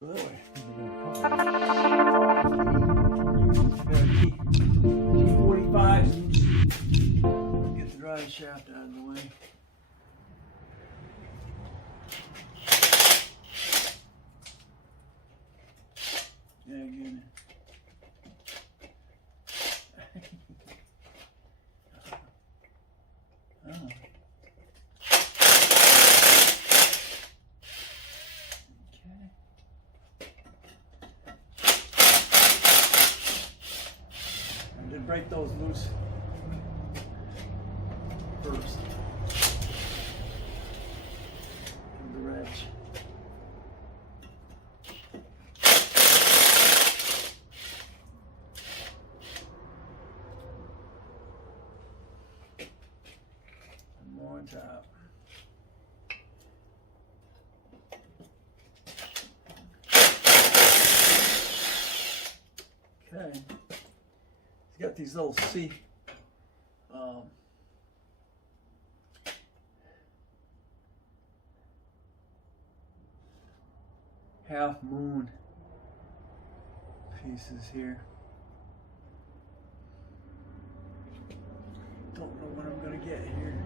T45s. Get the drive shaft out of the way. Yeah, again. Oh. Break those loose first. The wrench. And more on top. Okay. Got these little half moon pieces here. Don't know what I'm gonna get here.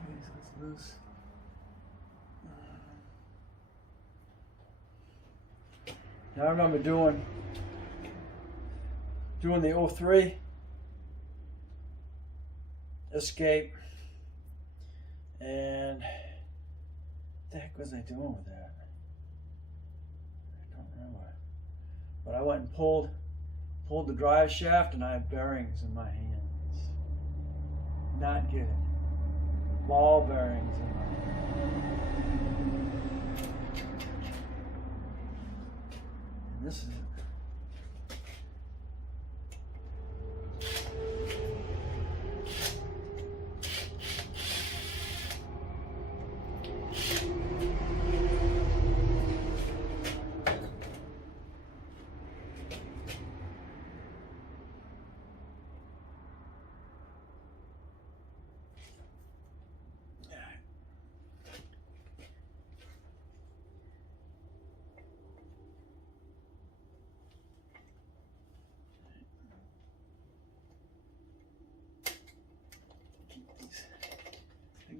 Okay, so it's loose. Now I remember doing the 03 Escape, and what the heck was I doing with that? I don't remember. But I went and pulled the drive shaft, and I had bearings in my hands. Not good. Ball bearings in my hands. And this is it.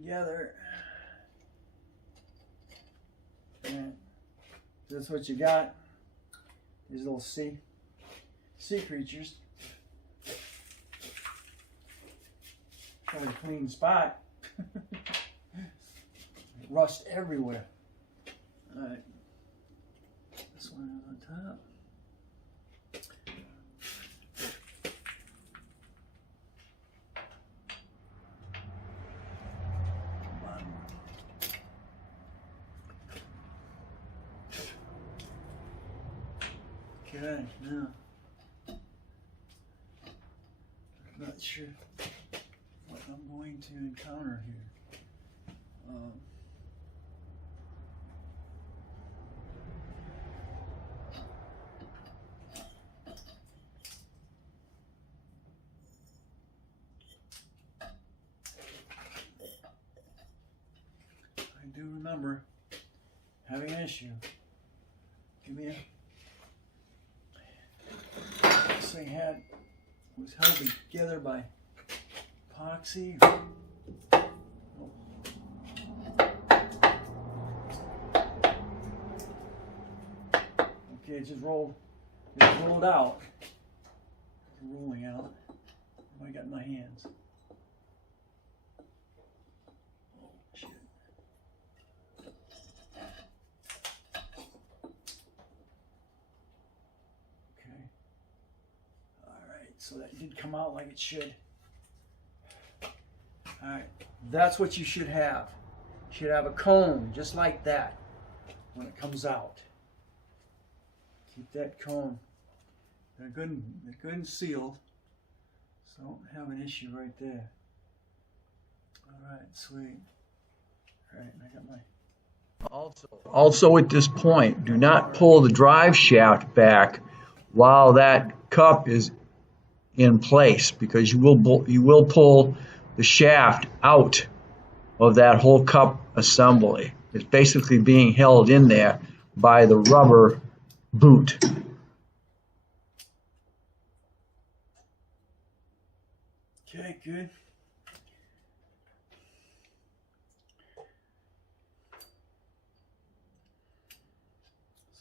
Together, and that's what you got. These little sea creatures. Got a clean spot. Rust everywhere. All right, this one is on top. Okay, now, I'm not sure what I'm going to encounter here. I do remember having an issue. Give me a thing was held together by epoxy. Okay, it just rolled out. It's rolling out. What I got in my hands. Oh, shit. So that did come out like it should. All right, that's what you should have. You should have a cone just like that when it comes out. Keep that cone. They're good and sealed, so don't have an issue right there. All right, sweet. All right, and I got my. Also at this point, do not pull the drive shaft back while that cup is in place, because you will pull the shaft out of that whole cup assembly. It's basically being held in there by the rubber boot. Okay, good.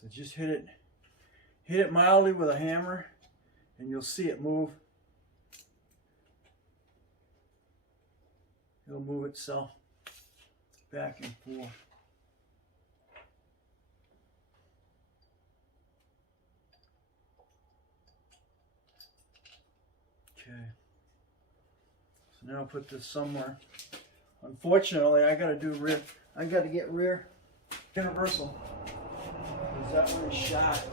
So just hit it mildly with a hammer, and you'll see it move. It'll move itself back and forth. Okay. So now I'll put this somewhere. Unfortunately, I gotta get rear universal. Because that one is shot.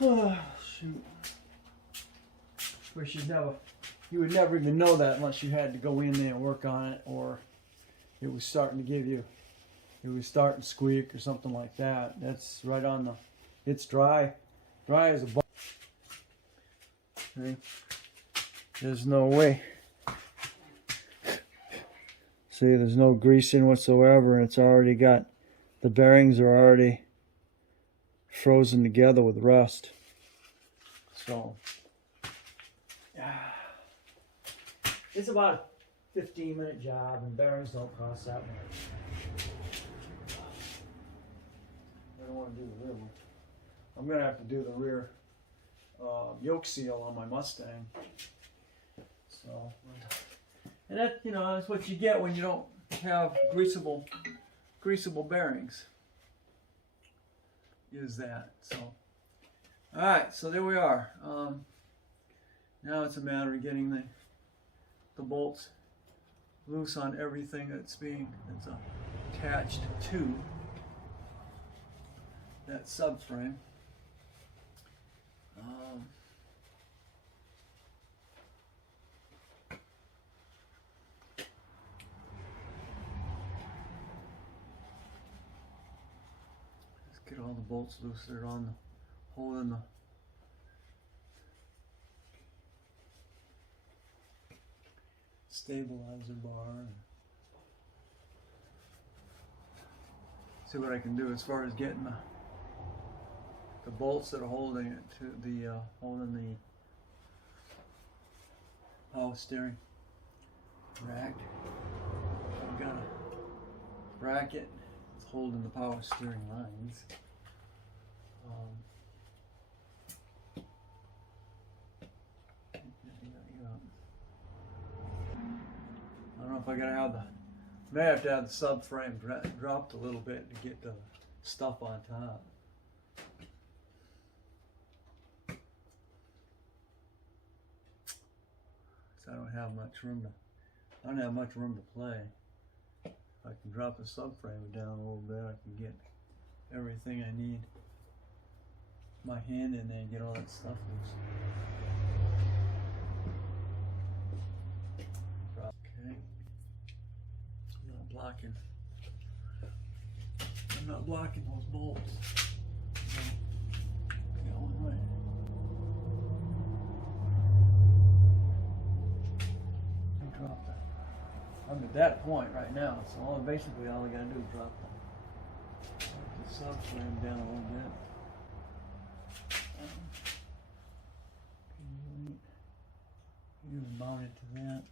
Oh, shoot. Wish you would never even know that unless you had to go in there and work on it, or it was starting to squeak or something like that. That's right on the, it's dry as a bone. Okay. There's no way. See, there's no grease in whatsoever, and it's already got, the bearings are already frozen together with rust. So, it's about a 15-minute job, and bearings don't cost that much. I don't want to do the rear one. I'm going to have to do the rear yoke seal on my Mustang. So, and that, you know, that's what you get when you don't have greasable bearings. Is that so? All right, so there we are. Now it's a matter of getting the bolts loose on everything that's attached to that subframe. Let's get all the bolts loose there on the holding the stabilizer bar. See what I can do as far as getting the bolts that are holding it to the holding the power steering rack. I've got a bracket that's holding the power steering lines. I don't know if I gotta have may have to have the subframe dropped a little bit to get the stuff on top. So I don't have much room to play. If I can drop the subframe down a little bit, I can get everything I need. My hand in there and get all that stuff loose. Okay. I'm not blocking those bolts. So, going right. Drop that. I'm at that point right now, so basically all I gotta do is drop the subframe down a little bit. You mount it to that.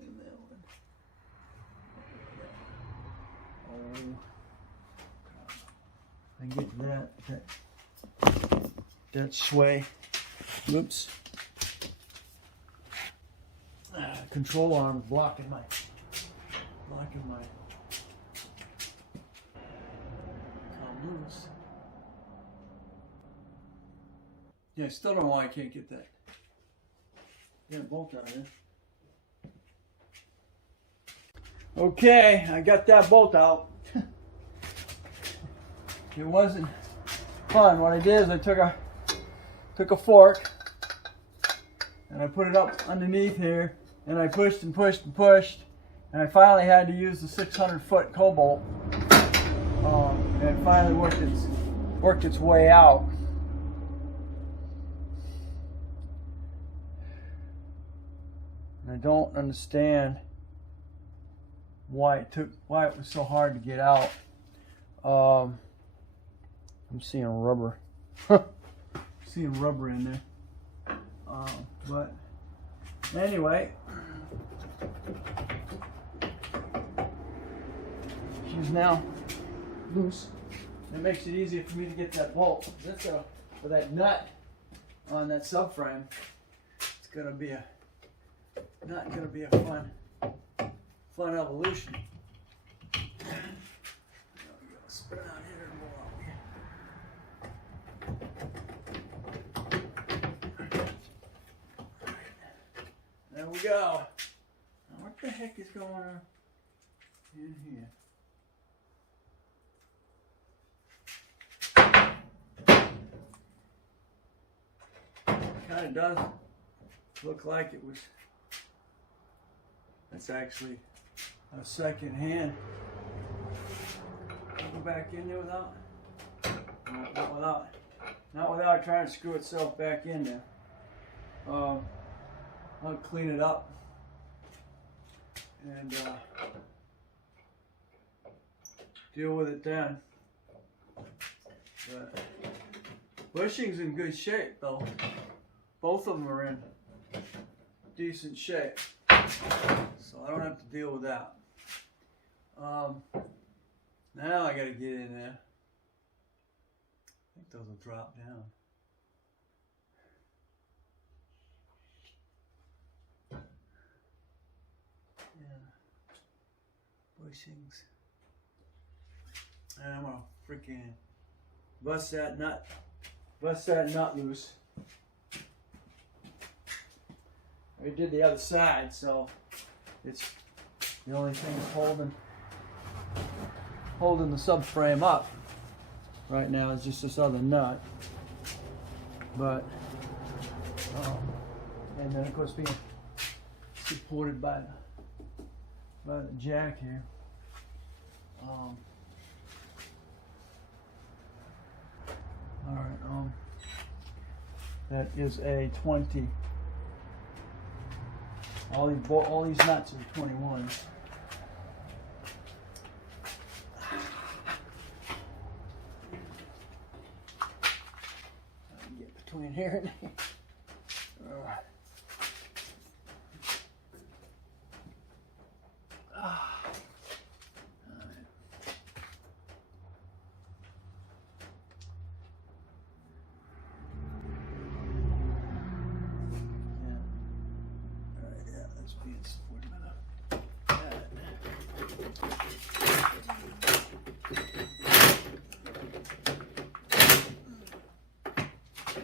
And that one. I can get that sway. Whoops. Control arm blocking my come loose. Yeah, I still don't know why I can't get that. Yeah, bolt out of there. Okay, I got that bolt out. It wasn't fun. What I did is I took a fork and I put it up underneath here, and I pushed and pushed and pushed, and I finally had to use the 600-foot Kobalt, and it finally worked its way out. And I don't understand why it was so hard to get out. I'm seeing rubber. Seeing rubber in there. But anyway, she's now loose. It makes it easier for me to get that bolt. That's for that nut on that subframe. It's gonna be not gonna be a fun evolution. Spin out here and roll out here. There we go. Now what the heck is going on in here? Kind of does look like it was. That's actually a second hand. Go back in there without, not without trying to screw itself back in there. I'll clean it up and deal with it then. But bushing's in good shape though. Both of them are in decent shape, so I don't have to deal with that. Now I gotta get in there. I think those will drop down. Yeah. Bushings. And I'm gonna freaking bust that nut loose. I did the other side, so it's the only thing that's holding the subframe up right now is just this other nut. But and then of course being supported by the jack here. All right, that is a 20. All these nuts are 21s. Get between here and here.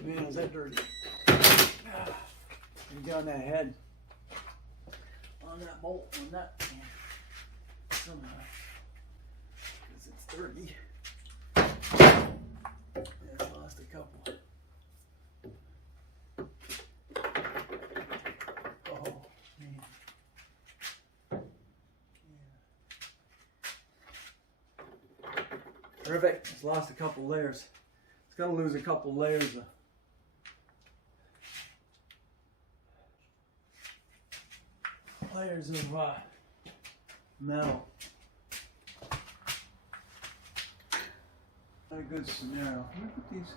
Man, is that dirty? You got that head on that bolt on that somehow, because it's dirty. Yeah, I lost a couple. Oh man. Yeah. Terrific. It's lost a couple layers. It's gonna lose a couple layers of metal. Not a good scenario. Look at these.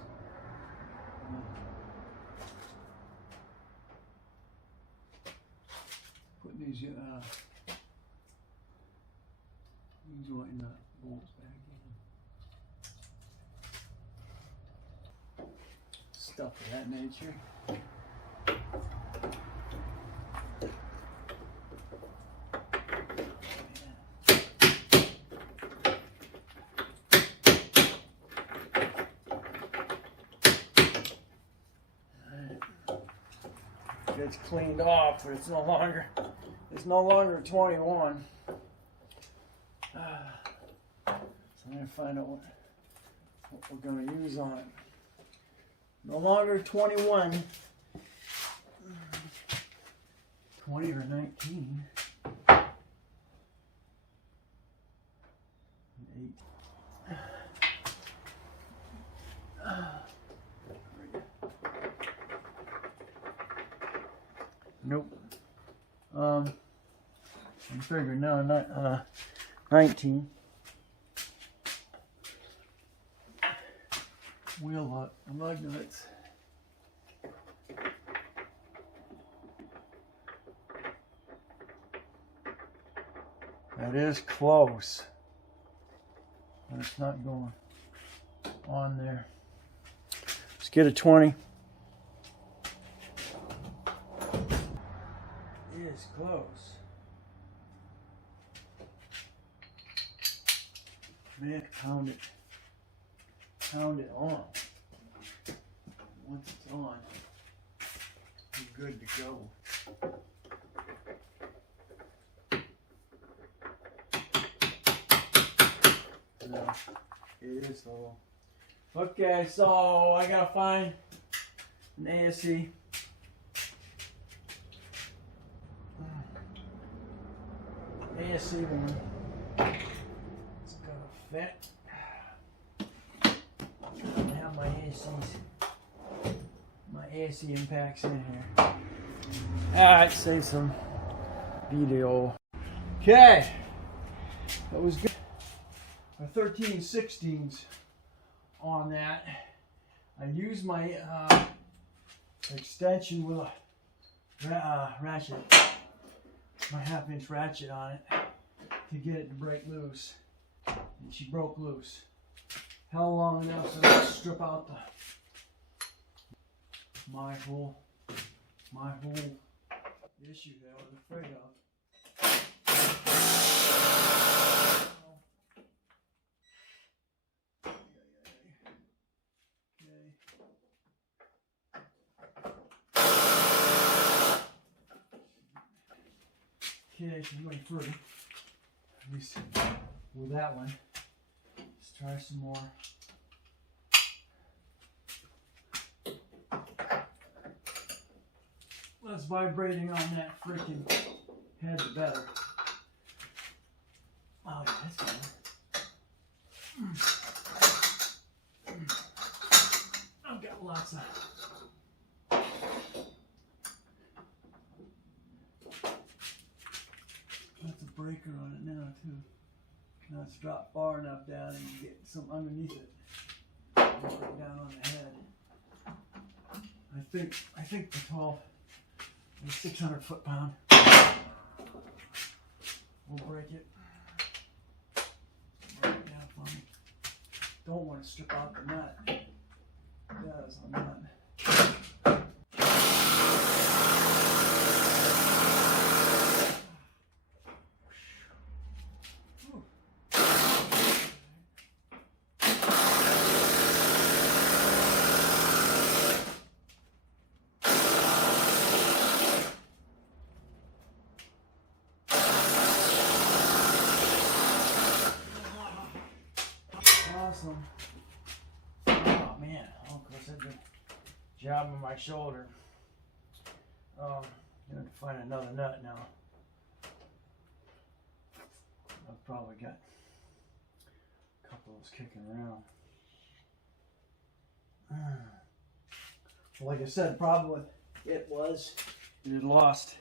Putting these jointing the bolts back in. Stuff of that nature. It's cleaned off, but it's no longer 21. So I'm gonna find out what we're gonna use on it. No longer 21. 20 or 19. 8. Nope. I'm figuring now, 19. Wheel lug nuts. That is close, but it's not going on there. Let's get a 20. It is close. Man, pound it on. Once it's on, you're good to go. No, it is low. Okay, so I gotta find an ASC. ASC one. It's gonna fit. I have my ASC impacts in here. Alright, save some video. Okay, that was good. 13/16s on that. I used my extension with a ratchet, my 1/2-inch ratchet on it to get it to break loose, and she broke loose. Held long enough so I could strip out my whole issue that I was afraid of. Okay, so I'm going further, at least with that one. Let's try some more. Less vibrating on that freaking head, the better. Oh, yeah, that's better. I've got lots of. That's a breaker on it now too. Now it's dropped far enough down and you get some underneath it. Right down on the head. I think the 12 is 600 foot-pound. We'll break it. Break it down for me. Don't want to strip out the nut. It does on that. Awesome. Oh man, of course I did a job on my shoulder. I'm going to find another nut now. I've probably got a couple of those kicking around. Like I said, problem with it was it had lost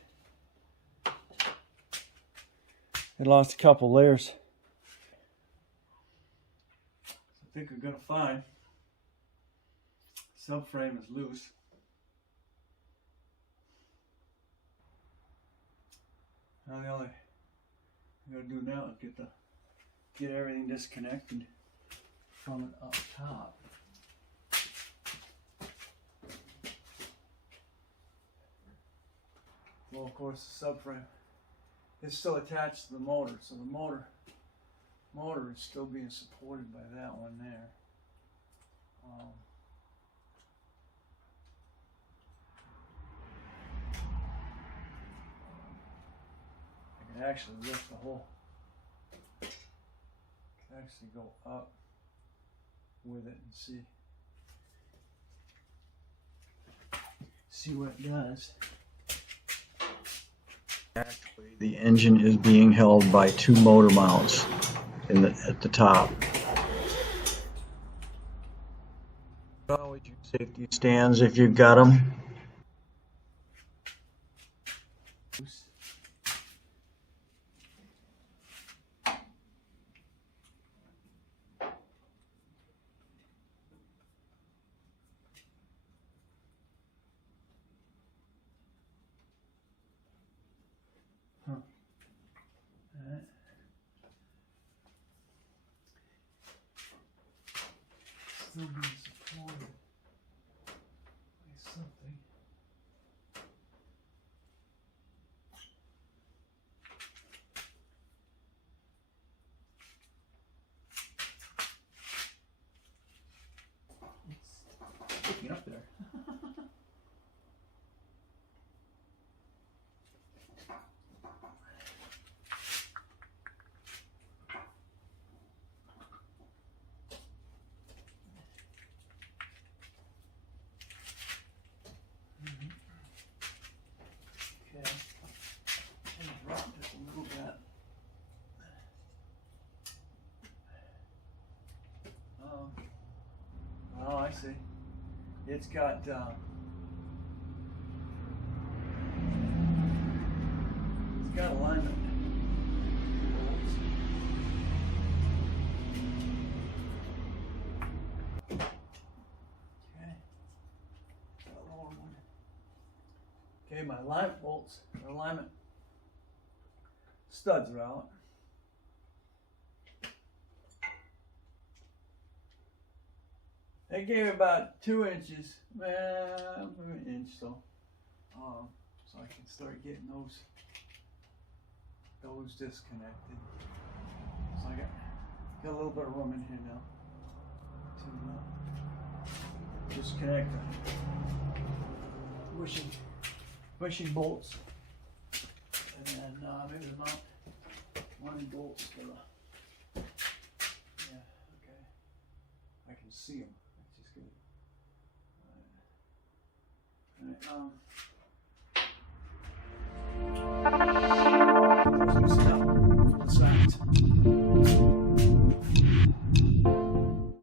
a couple layers. I think we're going to find subframe is loose. Now the only thing I got to do now is get everything disconnected from it up top. Well, of course, the subframe is still attached to the motor, so the motor is still being supported by that one there. I can actually lift the whole, can actually go up with it and see what it does. Actually, the engine is being held by two motor mounts at the top. Always use safety stands if you've got them. Huh. Alright. Still being supported by something. It's sticking up there. Okay, I'm dropping just a little bit. Oh, I see. It's got alignment bolts. Okay, got a lower one. Okay, my alignment bolts, alignment studs are out. They gave about 2 inches, an inch so I can start getting those disconnected. So I got a little bit of room in here now to disconnect the bushing bolts, and then maybe mount one of the bolts for the, yeah, okay, I can see them. Just good. All right.